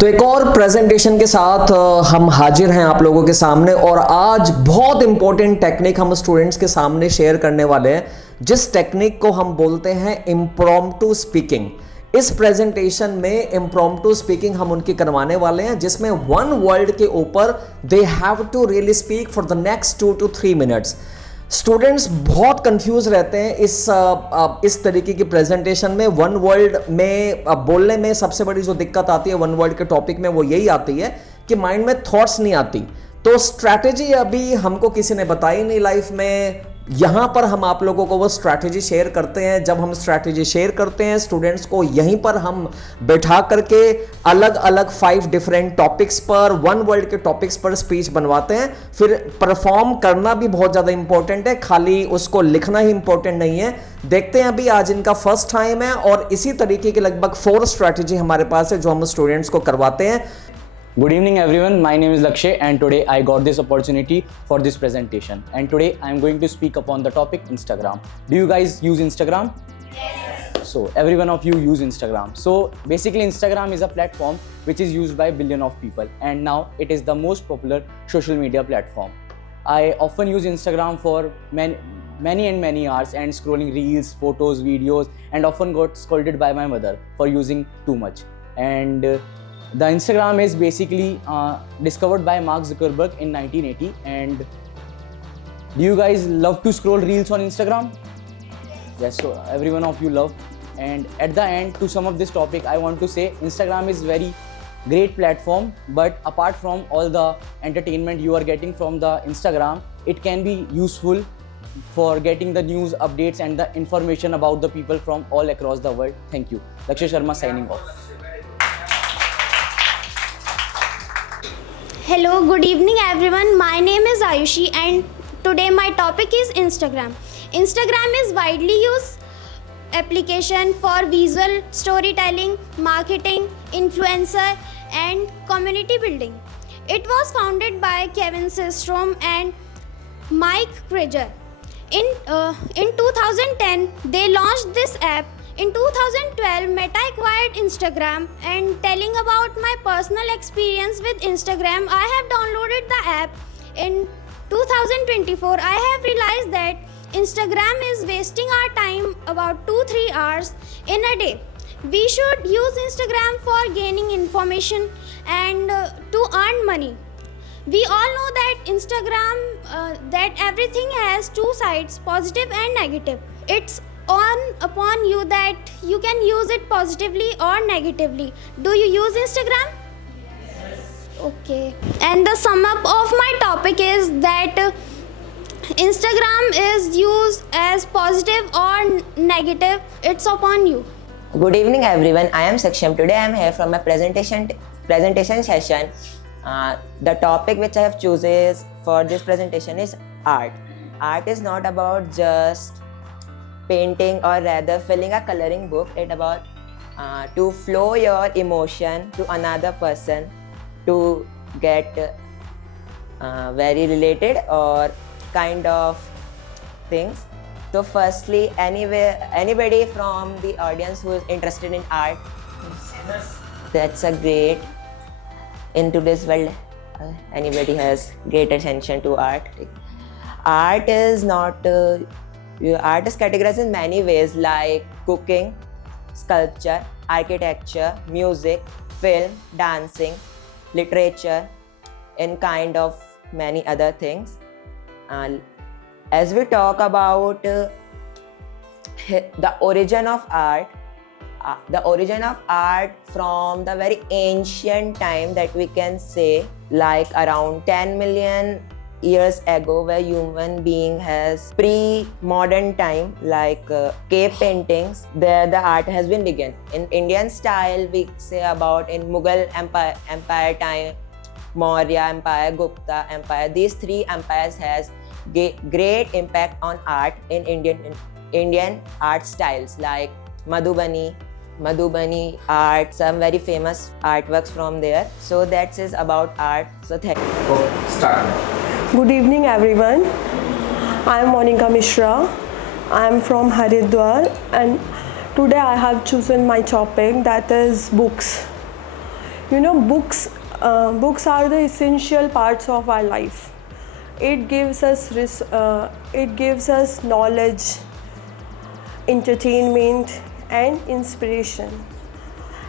तो एक और प्रेजेंटेशन के साथ हम हाजिर हैं आप लोगों के सामने और आज बहुत इंपॉर्टेंट टेक्निक हम स्टूडेंट्स के सामने शेयर करने वाले हैं, जिस टेक्निक को हम बोलते हैं इम्प्रॉम्प्टू स्पीकिंग। इस प्रेजेंटेशन में इम्प्रॉम्प्टू स्पीकिंग हम उनकी करवाने वाले हैं, जिसमें वन वर्ड के ऊपर they have to really speak for the next 2 to 3 minutes. Students बहुत कंफ्यूज रहते हैं इस तरीके की प्रेजेंटेशन में। वन वर्ड में बोलने में सबसे बड़ी जो दिक्कत आती है वन वर्ड के टॉपिक में वो यही आती है कि माइंड में थॉट्स नहीं आती। तो स्ट्रैटेजी अभी हमको किसी ने बताई नहीं लाइफ में, यहां पर हम आप लोगों को वो स्ट्रैटेजी शेयर करते हैं। जब हम स्ट्रैटेजी शेयर करते हैं स्टूडेंट्स को, यहीं पर हम बैठा करके अलग अलग 5 डिफरेंट टॉपिक्स पर, वन वर्ड के टॉपिक्स पर स्पीच बनवाते हैं। फिर परफॉर्म करना भी बहुत ज़्यादा इंपॉर्टेंट है, खाली उसको लिखना ही इंपॉर्टेंट नहीं है। देखते हैं, अभी आज इनका फर्स्ट टाइम है और इसी तरीके की लगभग 4 स्ट्रैटेजी हमारे पास है जो हम स्टूडेंट्स को करवाते हैं। Good evening everyone, my name is Lakshay and today I got this opportunity for this presentation, and today I am going to speak upon the topic Instagram. Do you guys use Instagram? Yes. So every one of you use Instagram. So basically Instagram is a platform which is used by billion of people, and now it is the most popular social media platform. I often use Instagram for many hours and scrolling reels, photos, videos, and often got scolded by my mother for using too much. And the Instagram is basically discovered by Mark Zuckerberg in 1980. And do you guys love to scroll reels on Instagram? Yes, so every one of you love. And at the end, to sum up this topic, I want to say Instagram is very great platform, but apart from all the entertainment you are getting from the Instagram, it can be useful for getting the news updates and the information about the people from all across the world. Thank you. Lakshay Sharma signing off. Hello, good evening everyone. My name is Ayushi and today my topic is Instagram. Instagram is widely used application for visual storytelling, marketing, influencer and community building. It was founded by Kevin Systrom and Mike Krieger. In 2010, they launched this app. In 2012, Meta acquired Instagram, and telling about my personal experience with Instagram, I have downloaded the app. In 2024, I have realized that Instagram is wasting our time about 2-3 hours in a day. We should use Instagram for gaining information and to earn money. We all know that Instagram, that everything has 2 sides, positive and negative. It's upon you that you can use it positively or negatively. Do you use Instagram? Yes. Okay. And the sum up of my topic is that Instagram is used as positive or negative. It's upon you. Good evening everyone. I am Saksham. Today I am here from my presentation session. The topic which I have chosen for this presentation is art. Art is not about just painting or rather filling a coloring book. It's about to flow your emotion to another person to get very related or kind of things. So firstly, anybody from the audience who is interested in art? That's a great. In today's world, anybody has great attention to art. Art is not art is categorized in many ways, like cooking, sculpture, architecture, music, film, dancing, literature, and kind of many other things. As we talk about the origin of art, from the very ancient time that we can say, like around 10 million years ago, where human being has pre-modern time, like cave paintings, there the art has been begun. In Indian style, we say about in Mughal empire time, Maurya Empire, Gupta Empire. These 3 empires has great impact on art in Indian art styles, like Madhubani art, some very famous artworks from there. So that is about art. So thank you. Start. Good evening everyone. I am Monica Mishra. I am from Haridwar and today I have chosen my topic, that is books. You know, books are the essential parts of our life. It gives us knowledge, entertainment, and inspiration.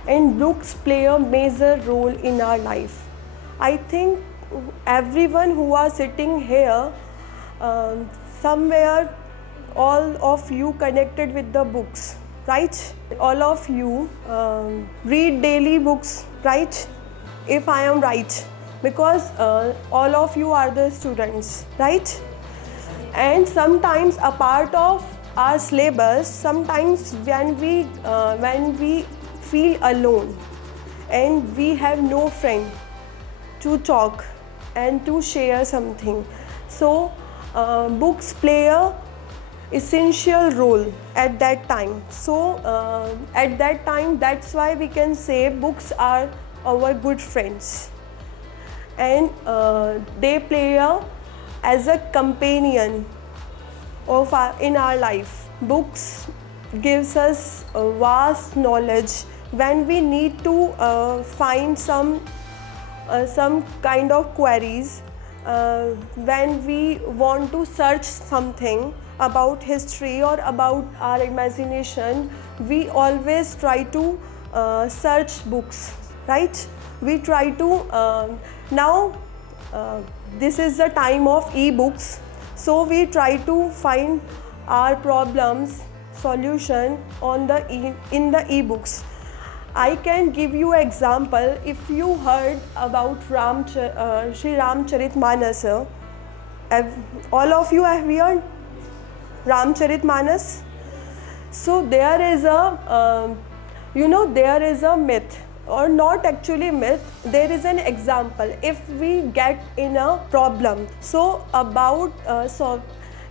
And books play a major role in our life. I think everyone who are sitting here, somewhere, all of you connected with the books, right? All of you read daily books, right? If I am right, because all of you are the students, right? And sometimes a part of our syllabus, sometimes when we feel alone and we have no friend to talk and to share something, so books play a essential role at that time. So at that time, that's why we can say books are our good friends, and they play as a companion in our life. Books gives us vast knowledge when we need to find some kind of queries, when we want to search something about history or about our imagination. We always try to search books, right? We try to now this is the time of e-books, so we try to find our problems solution in the e-books. I can give you an example. If you heard about Sri Ramcharitmanas, all of you have heard Ramcharitmanas. So there is a myth, or not actually myth, there is an example. If we get in a problem, so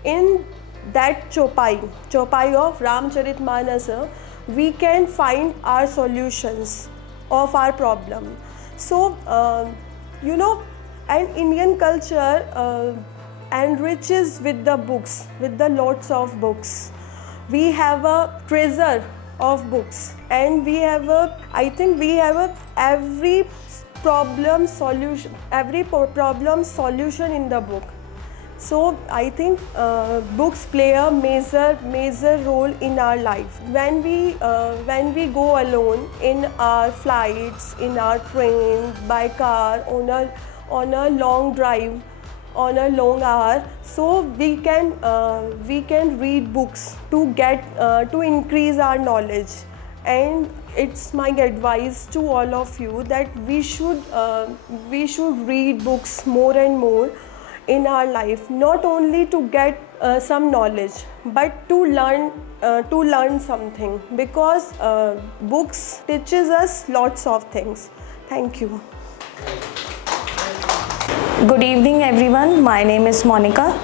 in that chopai of Ramcharitmanas, we can find our solutions of our problem. So and Indian culture enriches with the books, with the lots of books. We have a treasure of books, and we have every problem solution in the book. So I think books play a major role in our life. When we go alone in our flights, in our train, by car, on a long drive, on a long hour, so we can read books to increase our knowledge. And it's my advice to all of you that we should read books more and more in our life, not only to get some knowledge, but to learn something, because books teaches us lots of things. Thank you. Good evening, everyone. My name is Monica.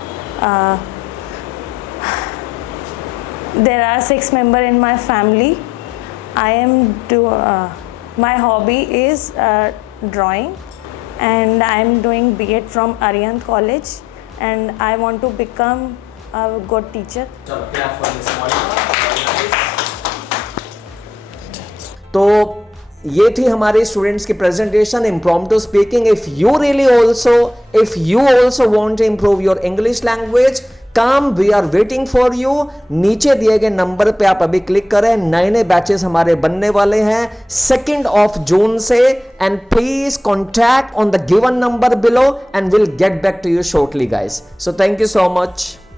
There are 6 members in my family. My hobby is drawing, and I am doing B.Ed from Arihant College, and I want to become a good teacher. तो ये थी हमारे students की presentation impromptu speaking. If you also want to improve your English language, come we are waiting for you. नीचे दिए गए number पे आप अभी क्लिक करें. नए बैचेस हमारे बनने वाले हैं 2 जून से, and please contact on the given number below and will get back to you shortly guys. So thank you so much.